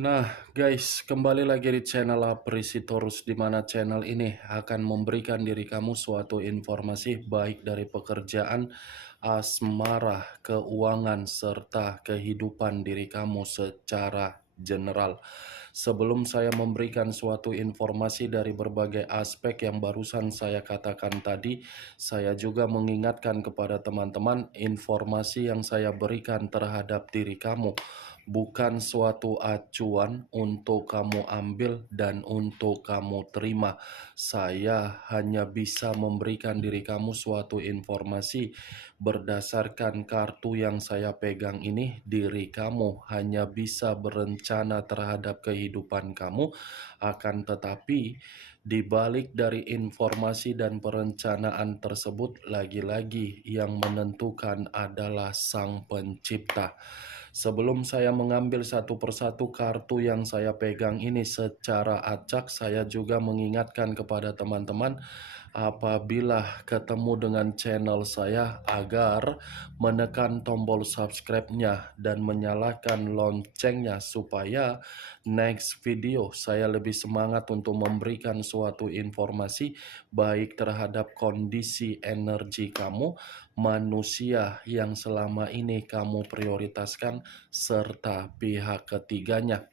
Nah, guys, kembali lagi di channel Aprisitorus, di mana channel ini akan memberikan diri kamu suatu informasi baik dari pekerjaan, asmara, keuangan, serta kehidupan diri kamu secara general. Sebelum saya memberikan suatu informasi dari berbagai aspek yang barusan saya katakan tadi, saya juga mengingatkan kepada teman-teman informasi yang saya berikan terhadap diri kamu bukan suatu acuan untuk kamu ambil dan untuk kamu terima. Saya hanya bisa memberikan diri kamu suatu informasi berdasarkan kartu yang saya pegang ini. Diri kamu hanya bisa berencana terhadap kehidupan kamu, akan tetapi di balik dari informasi dan perencanaan tersebut, lagi-lagi yang menentukan adalah Sang Pencipta. Sebelum saya mengambil satu persatu kartu yang saya pegang ini secara acak, saya juga mengingatkan kepada teman-teman apabila ketemu dengan channel saya agar menekan tombol subscribe-nya dan menyalakan loncengnya supaya next video saya lebih semangat untuk memberikan suatu informasi baik terhadap kondisi energi kamu, manusia yang selama ini kamu prioritaskan, serta pihak ketiganya.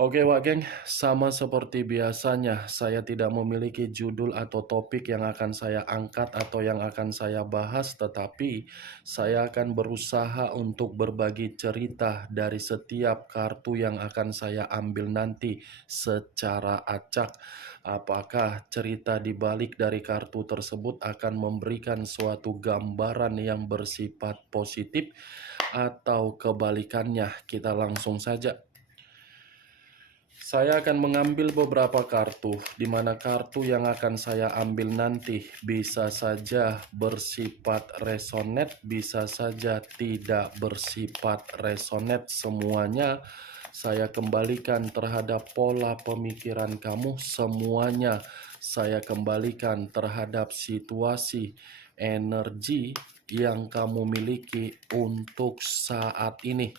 Oke Wak Geng, sama seperti biasanya saya tidak memiliki judul atau topik yang akan saya angkat atau yang akan saya bahas, tetapi saya akan berusaha untuk berbagi cerita dari setiap kartu yang akan saya ambil nanti secara acak. Apakah cerita di balik dari kartu tersebut akan memberikan suatu gambaran yang bersifat positif atau kebalikannya? Kita langsung saja. Saya akan mengambil beberapa kartu, di mana kartu yang akan saya ambil nanti bisa saja bersifat resonate, bisa saja tidak bersifat resonate. Semuanya saya kembalikan terhadap pola pemikiran kamu, semuanya saya kembalikan terhadap situasi energi yang kamu miliki untuk saat ini.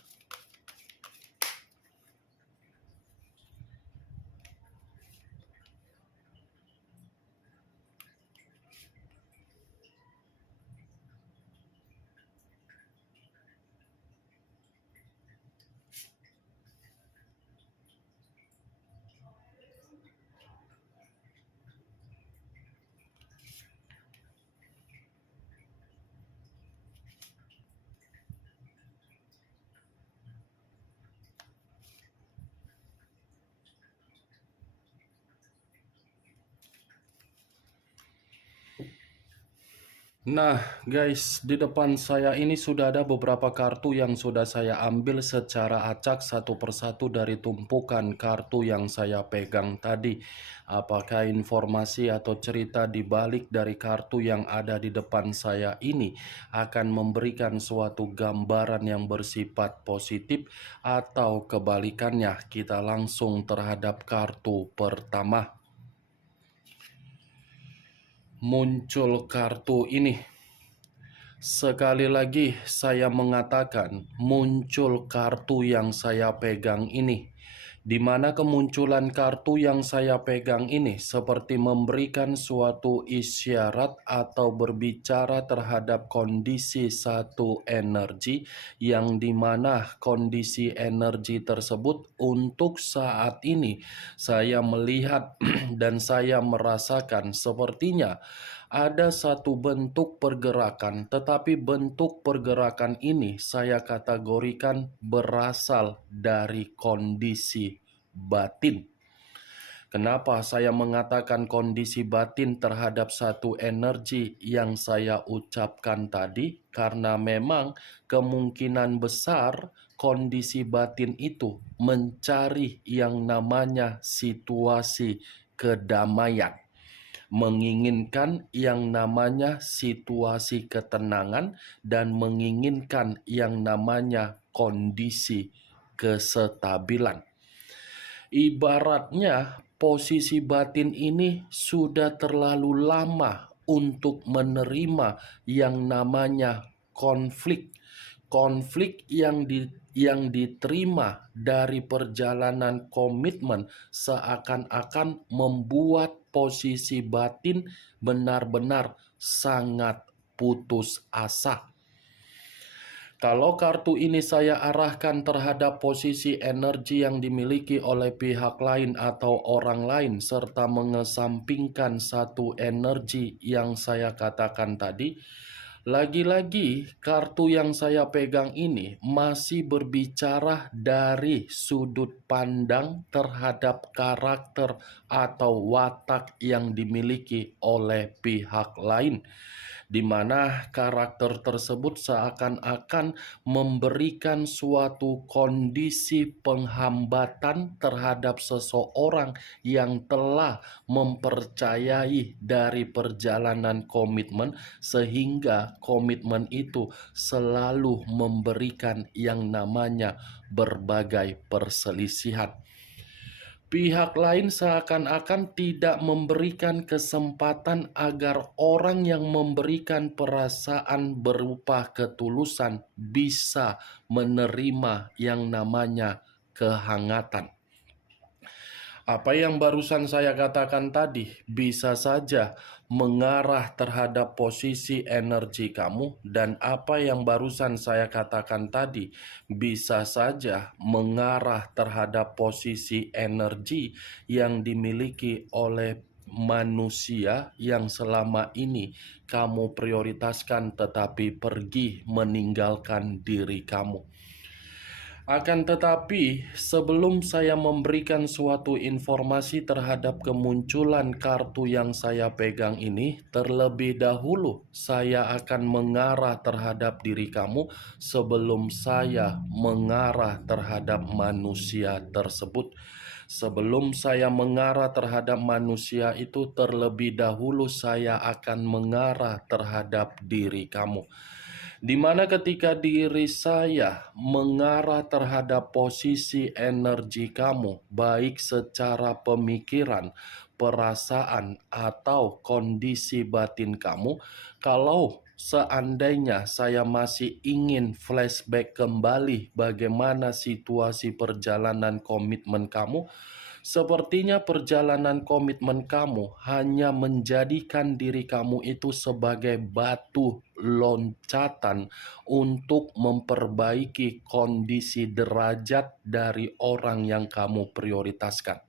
Nah guys, di depan saya ini sudah ada beberapa kartu yang sudah saya ambil secara acak satu persatu dari tumpukan kartu yang saya pegang tadi. Apakah informasi atau cerita di balik dari kartu yang ada di depan saya ini akan memberikan suatu gambaran yang bersifat positif atau kebalikannya? Kita langsung terhadap kartu pertama. Muncul kartu ini. Sekali lagi saya mengatakan muncul kartu yang saya pegang ini, di mana kemunculan kartu yang saya pegang ini seperti memberikan suatu isyarat atau berbicara terhadap kondisi satu energi, yang dimana kondisi energi tersebut untuk saat ini saya melihat dan saya merasakan sepertinya ada satu bentuk pergerakan, tetapi bentuk pergerakan ini saya kategorikan berasal dari kondisi batin. Kenapa saya mengatakan kondisi batin terhadap satu energi yang saya ucapkan tadi? Karena memang kemungkinan besar kondisi batin itu mencari yang namanya situasi kedamaian, menginginkan yang namanya situasi ketenangan, dan menginginkan yang namanya kondisi kestabilan. Ibaratnya posisi batin ini sudah terlalu lama untuk menerima yang namanya konflik. konflik yang diterima dari perjalanan komitmen seakan-akan membuat posisi batin benar-benar sangat putus asa. Kalau kartu ini saya arahkan terhadap posisi energi yang dimiliki oleh pihak lain atau orang lain, serta mengesampingkan satu energi yang saya katakan tadi, lagi-lagi kartu yang saya pegang ini masih berbicara dari sudut pandang terhadap karakter atau watak yang dimiliki oleh pihak lain, di mana karakter tersebut seakan-akan memberikan suatu kondisi penghambatan terhadap seseorang yang telah mempercayai dari perjalanan komitmen, sehingga komitmen itu selalu memberikan yang namanya berbagai perselisihan. Pihak lain seakan-akan tidak memberikan kesempatan agar orang yang memberikan perasaan berupa ketulusan bisa menerima yang namanya kehangatan. Apa yang barusan saya katakan tadi bisa saja mengarah terhadap posisi energi kamu, dan apa yang barusan saya katakan tadi bisa saja mengarah terhadap posisi energi yang dimiliki oleh manusia yang selama ini kamu prioritaskan tetapi pergi meninggalkan diri kamu. Akan tetapi, sebelum saya memberikan suatu informasi terhadap kemunculan kartu yang saya pegang ini, terlebih dahulu saya akan mengarah terhadap diri kamu sebelum saya mengarah terhadap manusia tersebut. Sebelum saya mengarah terhadap manusia itu, terlebih dahulu saya akan mengarah terhadap diri kamu. Di mana ketika diri saya mengarah terhadap posisi energi kamu, baik secara pemikiran, perasaan, atau kondisi batin kamu, kalau seandainya saya masih ingin flashback kembali bagaimana situasi perjalanan komitmen kamu, sepertinya perjalanan komitmen kamu hanya menjadikan diri kamu itu sebagai batu loncatan untuk memperbaiki kondisi derajat dari orang yang kamu prioritaskan.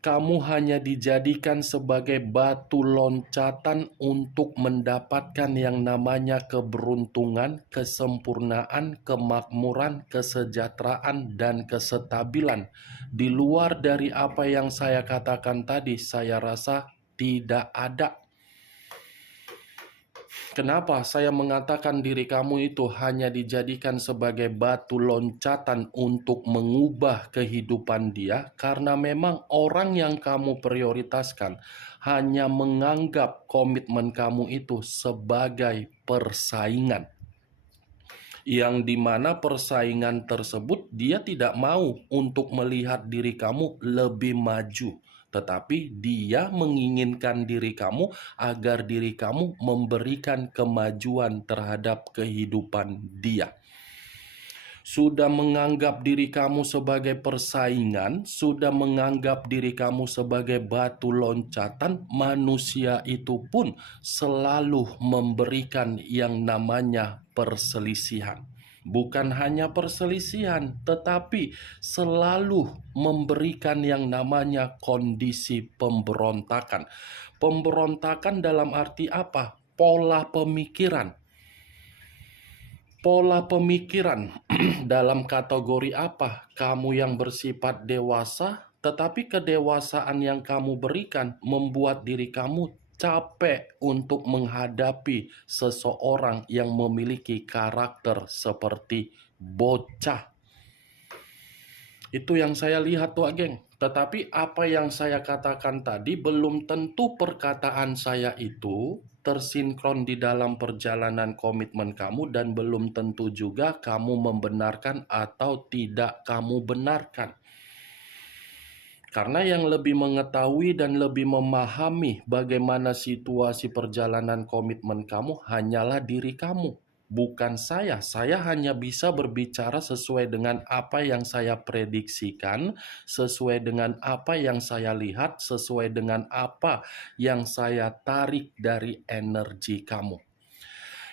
Kamu hanya dijadikan sebagai batu loncatan untuk mendapatkan yang namanya keberuntungan, kesempurnaan, kemakmuran, kesejahteraan, dan kestabilan. Di luar dari apa yang saya katakan tadi, saya rasa tidak ada. Kenapa saya mengatakan diri kamu itu hanya dijadikan sebagai batu loncatan untuk mengubah kehidupan dia? Karena memang orang yang kamu prioritaskan hanya menganggap komitmen kamu itu sebagai persaingan. Yang dimana persaingan tersebut dia tidak mau untuk melihat diri kamu lebih maju, tetapi dia menginginkan diri kamu agar diri kamu memberikan kemajuan terhadap kehidupan dia. Sudah menganggap diri kamu sebagai persaingan, sudah menganggap diri kamu sebagai batu loncatan, manusia itu pun selalu memberikan yang namanya perselisihan. Bukan hanya perselisihan, tetapi selalu memberikan yang namanya kondisi pemberontakan. Pemberontakan dalam arti apa? Pola pemikiran. Pola pemikiran dalam kategori apa? Kamu yang bersifat dewasa, tetapi kedewasaan yang kamu berikan membuat diri kamu capek untuk menghadapi seseorang yang memiliki karakter seperti bocah. Itu yang saya lihat tuh, geng. Tetapi apa yang saya katakan tadi belum tentu perkataan saya itu tersinkron di dalam perjalanan komitmen kamu, dan belum tentu juga kamu membenarkan atau tidak kamu benarkan. Karena yang lebih mengetahui dan lebih memahami bagaimana situasi perjalanan komitmen kamu hanyalah diri kamu. bukan saya. Saya hanya bisa berbicara sesuai dengan apa yang saya prediksikan, sesuai dengan apa yang saya lihat, sesuai dengan apa yang saya tarik dari energi kamu.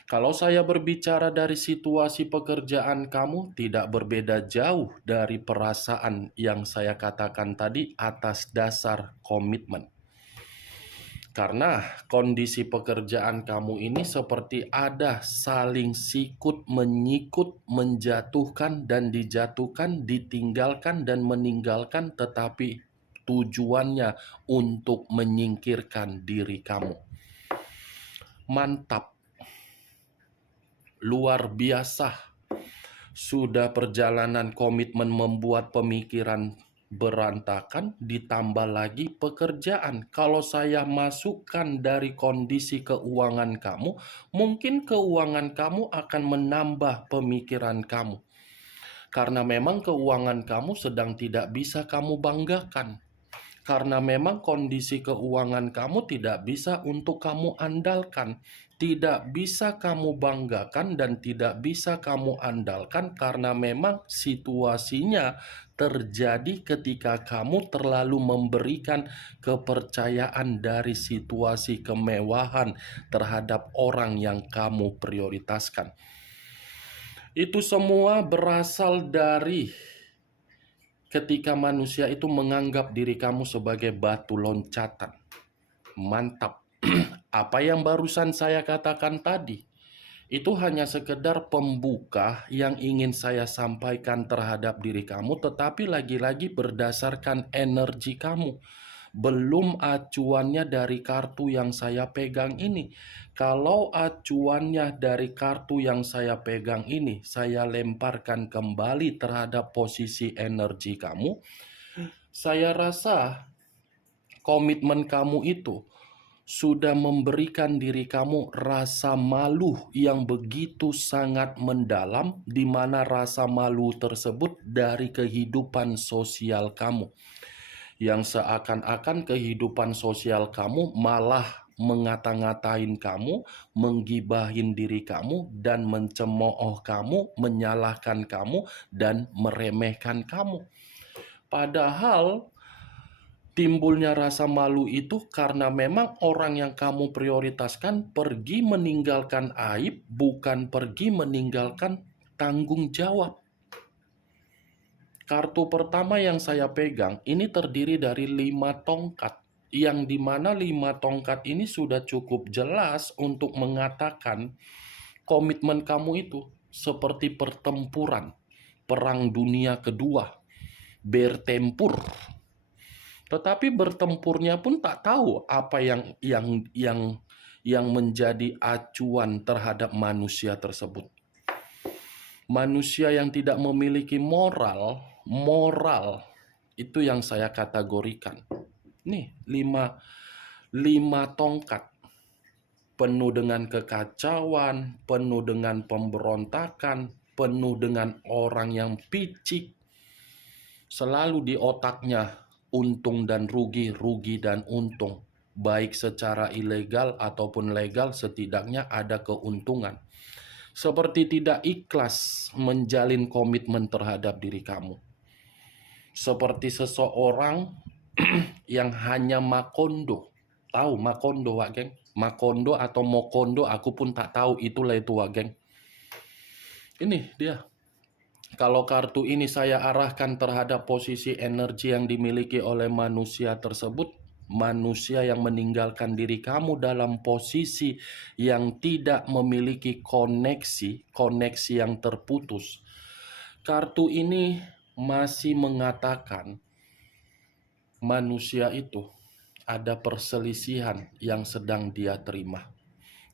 Kalau saya berbicara dari situasi pekerjaan kamu, tidak berbeda jauh dari perasaan yang saya katakan tadi atas dasar komitmen. Karena kondisi pekerjaan kamu ini seperti ada saling sikut menyikut, menjatuhkan dan dijatuhkan, ditinggalkan dan meninggalkan, tetapi tujuannya untuk menyingkirkan diri kamu. Mantap, luar biasa. Sudah perjalanan komitmen membuat pemikiran berantakan, ditambah lagi pekerjaan. Kalau saya masukkan dari kondisi keuangan kamu, mungkin keuangan kamu akan menambah pemikiran kamu. Karena memang keuangan kamu sedang tidak bisa kamu banggakan. Karena memang kondisi keuangan kamu tidak bisa untuk kamu andalkan, tidak bisa kamu banggakan dan tidak bisa kamu andalkan karena memang situasinya terjadi ketika kamu terlalu memberikan kepercayaan dari situasi kemewahan terhadap orang yang kamu prioritaskan. Itu semua berasal dari ketika manusia itu menganggap diri kamu sebagai batu loncatan. Mantap. Apa yang barusan saya katakan tadi, itu hanya sekedar pembuka yang ingin saya sampaikan terhadap diri kamu, tetapi lagi-lagi berdasarkan energi kamu. Belum acuannya dari kartu yang saya pegang ini. Kalau acuannya dari kartu yang saya pegang ini, saya lemparkan kembali terhadap posisi energi kamu, saya rasa komitmen kamu itu sudah memberikan diri kamu rasa malu yang begitu sangat mendalam, di mana rasa malu tersebut dari kehidupan sosial kamu. Yang seakan-akan kehidupan sosial kamu malah mengata-ngatain kamu, menggibahin diri kamu, dan mencemooh kamu, menyalahkan kamu, dan meremehkan kamu. Padahal timbulnya rasa malu itu karena memang orang yang kamu prioritaskan pergi meninggalkan aib, bukan pergi meninggalkan tanggung jawab. Kartu pertama yang saya pegang ini terdiri dari 5 tongkat, yang dimana 5 tongkat ini sudah cukup jelas untuk mengatakan komitmen kamu itu seperti pertempuran, perang dunia kedua, bertempur. Tetapi bertempurnya pun tak tahu apa yang menjadi acuan terhadap manusia tersebut. Manusia yang tidak memiliki moral itu yang saya kategorikan. Nih, lima tongkat penuh dengan kekacauan, penuh dengan pemberontakan, penuh dengan orang yang picik. Selalu di otaknya untung dan rugi, rugi dan untung. Baik secara ilegal ataupun legal, setidaknya ada keuntungan. Seperti tidak ikhlas menjalin komitmen terhadap diri kamu. Seperti seseorang yang hanya makondo. Tahu makondo, Wak Geng? Makondo atau mokondo, aku pun tak tahu itulah itu, Wak Geng. Ini dia. Kalau kartu ini saya arahkan terhadap posisi energi yang dimiliki oleh manusia tersebut, manusia yang meninggalkan diri kamu dalam posisi yang tidak memiliki koneksi yang terputus. Kartu ini masih mengatakan manusia itu ada perselisihan yang sedang dia terima,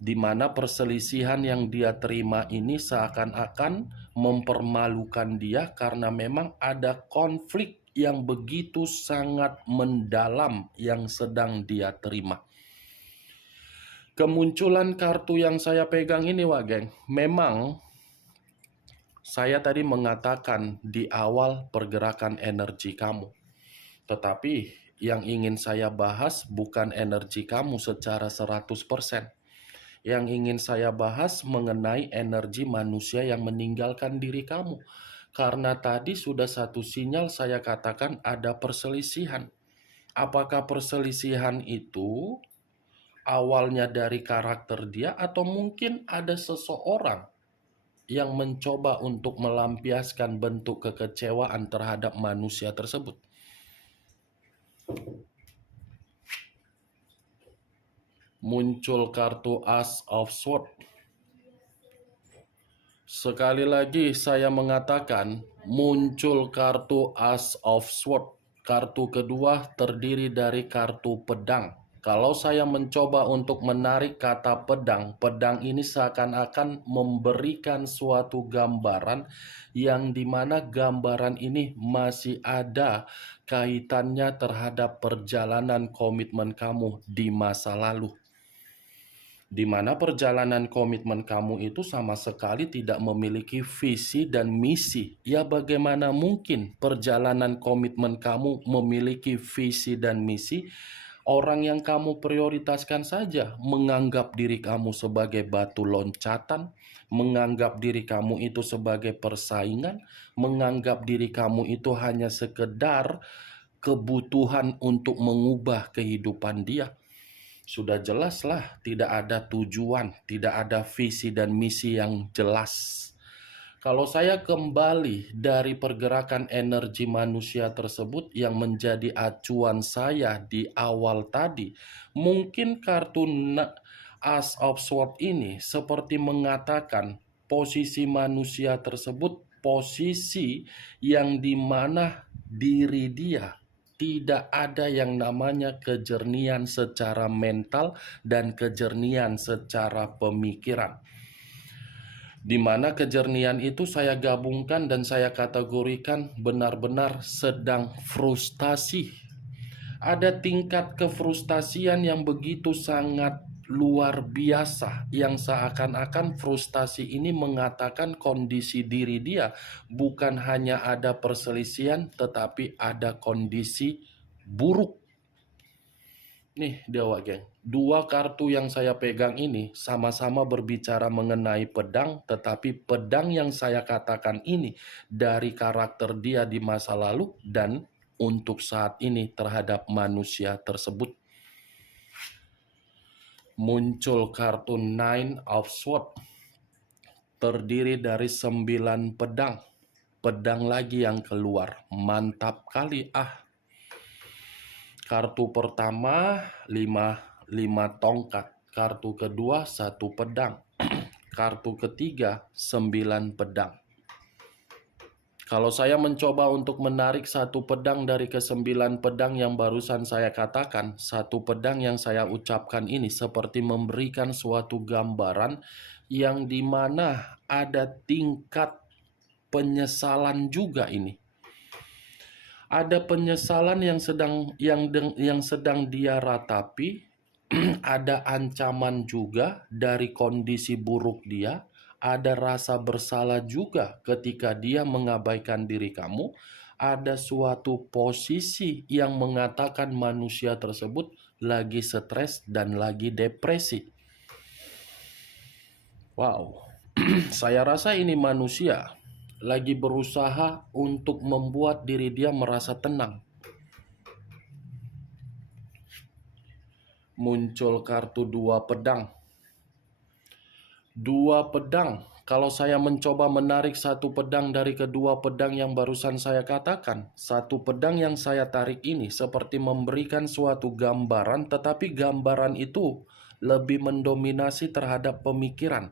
di mana perselisihan yang dia terima ini seakan-akan mempermalukan dia karena memang ada konflik yang begitu sangat mendalam yang sedang dia terima. Kemunculan kartu yang saya pegang ini, Wak Geng, memang saya tadi mengatakan di awal pergerakan energi kamu. Tetapi yang ingin saya bahas bukan energi kamu secara 100%. Yang ingin saya bahas mengenai energi manusia yang meninggalkan diri kamu. Karena tadi sudah satu sinyal saya katakan ada perselisihan. Apakah perselisihan itu awalnya dari karakter dia atau mungkin ada seseorang yang mencoba untuk melampiaskan bentuk kekecewaan terhadap manusia tersebut? Muncul kartu Ace of Swords. Sekali lagi saya mengatakan muncul kartu Ace of Swords. Kartu kedua terdiri dari kartu pedang. Kalau saya mencoba untuk menarik kata pedang, pedang ini seakan-akan memberikan suatu gambaran yang dimana gambaran ini masih ada kaitannya terhadap perjalanan komitmen kamu di masa lalu. Di mana perjalanan komitmen kamu itu sama sekali tidak memiliki visi dan misi. Ya, bagaimana mungkin perjalanan komitmen kamu memiliki visi dan misi? Orang yang kamu prioritaskan saja menganggap diri kamu sebagai batu loncatan, menganggap diri kamu itu sebagai persaingan, menganggap diri kamu itu hanya sekedar kebutuhan untuk mengubah kehidupan dia. Sudah jelaslah tidak ada tujuan, tidak ada visi dan misi yang jelas. Kalau saya kembali dari pergerakan energi manusia tersebut yang menjadi acuan saya di awal tadi, mungkin kartu Ace of Swords ini seperti mengatakan posisi manusia tersebut posisi yang dimana diri dia tidak ada yang namanya kejernihan secara mental dan kejernihan secara pemikiran. Di mana kejernihan itu saya gabungkan dan saya kategorikan benar-benar sedang frustasi. Ada tingkat kefrustasian yang begitu sangat luar biasa, yang seakan-akan frustasi ini mengatakan kondisi diri dia bukan hanya ada perselisihan tetapi ada kondisi buruk. Nih Dewa Geng, dua kartu yang saya pegang ini sama-sama berbicara mengenai pedang, tetapi pedang yang saya katakan ini dari karakter dia di masa lalu dan untuk saat ini terhadap manusia tersebut. Muncul kartu Nine of Swords, terdiri dari 9 pedang. Pedang lagi yang keluar, mantap kali Kartu pertama 5 tongkat, kartu kedua 1 pedang, kartu ketiga 9 pedang. Kalau saya mencoba untuk menarik 1 pedang dari ke-9 pedang yang barusan saya katakan, 1 pedang yang saya ucapkan ini seperti memberikan suatu gambaran yang dimana ada tingkat penyesalan juga ini. Ada penyesalan yang sedang dia ratapi, ada ancaman juga dari kondisi buruk dia, ada rasa bersalah juga ketika dia mengabaikan diri kamu, ada suatu posisi yang mengatakan manusia tersebut lagi stres dan lagi depresi. Wow, saya rasa ini manusia lagi berusaha untuk membuat diri dia merasa tenang. Muncul kartu 2 pedang. 2 pedang. Kalau saya mencoba menarik 1 pedang dari kedua pedang yang barusan saya katakan, 1 pedang yang saya tarik ini seperti memberikan suatu gambaran, tetapi gambaran itu lebih mendominasi terhadap pemikiran.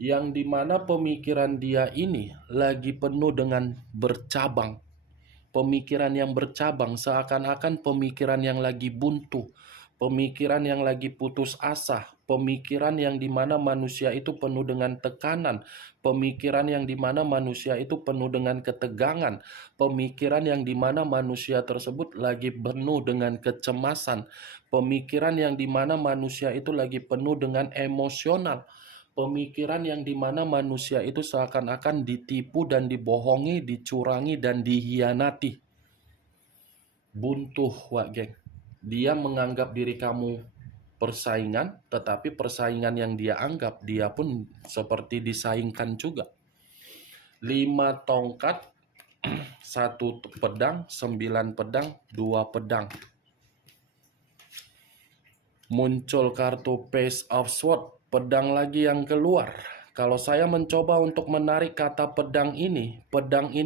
Yang dimana pemikiran dia ini lagi penuh dengan bercabang. Pemikiran yang bercabang seakan-akan pemikiran yang lagi buntu, pemikiran yang lagi putus asa, pemikiran yang dimana manusia itu penuh dengan tekanan, pemikiran yang dimana manusia itu penuh dengan ketegangan, pemikiran yang dimana manusia tersebut lagi penuh dengan kecemasan, pemikiran yang dimana manusia itu lagi penuh dengan emosional. Pemikiran yang dimana manusia itu seakan-akan ditipu dan dibohongi, dicurangi dan dihianati. Buntuh, Wak Geng. Dia menganggap diri kamu persaingan, tetapi persaingan yang dia anggap, dia pun seperti disaingkan juga. 5 tongkat, 1 pedang, 9 pedang, 2 pedang. Muncul kartu Page of Swords, pedang lagi yang keluar. Kalau saya mencoba untuk menarik kata pedang ini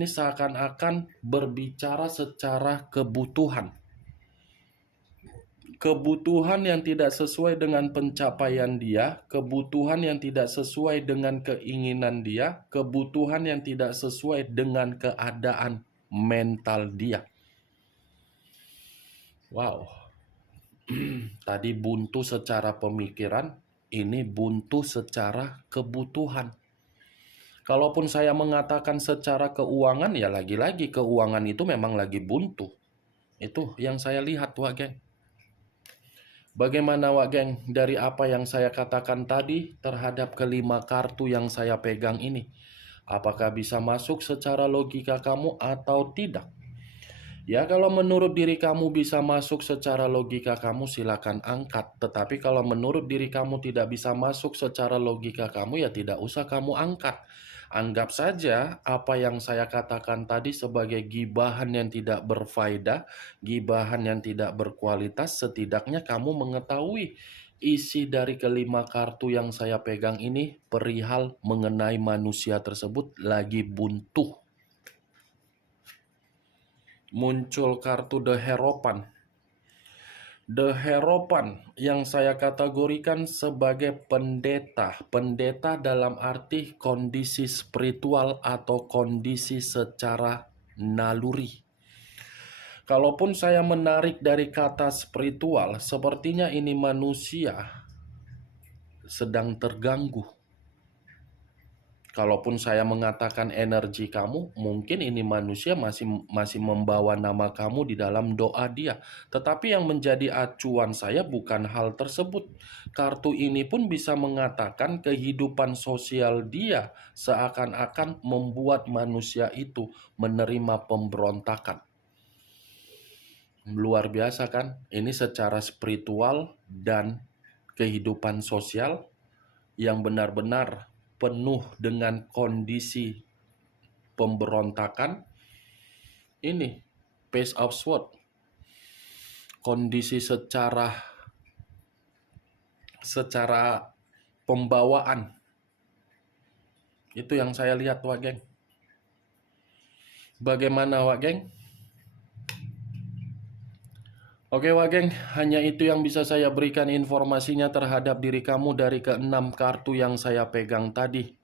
seakan-akan berbicara secara kebutuhan. Kebutuhan yang tidak sesuai dengan pencapaian dia, kebutuhan yang tidak sesuai dengan keinginan dia, kebutuhan yang tidak sesuai dengan keadaan mental dia. Wow. Tadi buntu secara pemikiran, ini buntu secara kebutuhan. Kalaupun saya mengatakan secara keuangan, ya lagi-lagi keuangan itu memang lagi buntu. Itu yang saya lihat, Wak Geng. Bagaimana, Wak Geng, dari apa yang saya katakan tadi terhadap kelima kartu yang saya pegang ini? Apakah bisa masuk secara logika kamu atau tidak? Ya, kalau menurut diri kamu bisa masuk secara logika kamu, silakan angkat. Tetapi kalau menurut diri kamu tidak bisa masuk secara logika kamu, ya tidak usah kamu angkat. Anggap saja apa yang saya katakan tadi sebagai gibahan yang tidak berfaedah, gibahan yang tidak berkualitas. Setidaknya kamu mengetahui isi dari kelima kartu yang saya pegang ini perihal mengenai manusia tersebut lagi buntu. Muncul kartu The Hierophant. The Hierophant yang saya kategorikan sebagai pendeta. Pendeta dalam arti kondisi spiritual atau kondisi secara naluri. Kalaupun saya menarik dari kata spiritual, sepertinya ini manusia sedang terganggu. Kalaupun saya mengatakan energi kamu, mungkin ini manusia masih membawa nama kamu di dalam doa dia. Tetapi yang menjadi acuan saya bukan hal tersebut. Kartu ini pun bisa mengatakan kehidupan sosial dia seakan-akan membuat manusia itu menerima pemberontakan. Luar biasa kan? Ini secara spiritual dan kehidupan sosial yang benar-benar penuh dengan kondisi pemberontakan. Ini Page of Swords, kondisi secara pembawaan. Itu yang saya lihat, Wak Geng. Bagaimana, Wak Geng? Oke, Wak Geng, hanya itu yang bisa saya berikan informasinya terhadap diri kamu dari ke-6 kartu yang saya pegang tadi.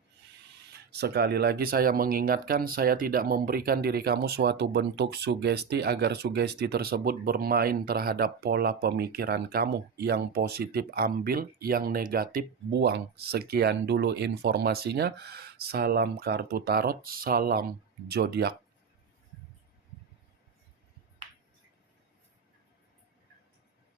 Sekali lagi saya mengingatkan, saya tidak memberikan diri kamu suatu bentuk sugesti agar sugesti tersebut bermain terhadap pola pemikiran kamu. Yang positif ambil, yang negatif buang. Sekian dulu informasinya. Salam kartu tarot, salam zodiak.